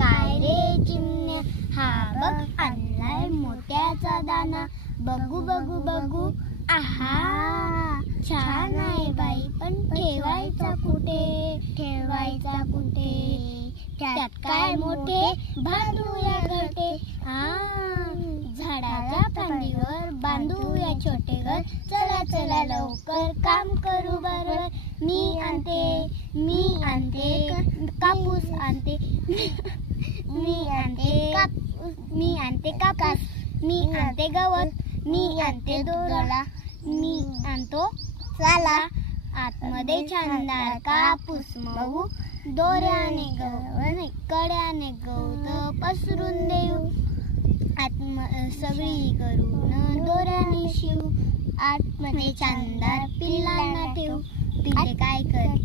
काय रे चिमण्या, हा बघ आणलाय मोत्याचा दाना. बघू बघू बघू, आहा छान आहे बाई, पण ठेवायचा कुठे, ठेवायचा कुठे. त्यात काय मोठे, बांधूया घरटे. झाडाच्या फांदीवर बांधूया छोटे घर. चला चला लवकर काम करू बरोबर. मी आणते कापूस आणते. मी आणते कापूस. मी आणते गवत. मी आणते दोरा. मी आणतो चाला. आतमध्ये छानदार कापूस मऊ. दोऱ्याने कड्याने गवत पसरून देऊ. सगळी करून दोऱ्याने शिवू. आतमध्ये छानदार पिल्लांना ठेवू. पिल्ले काय कर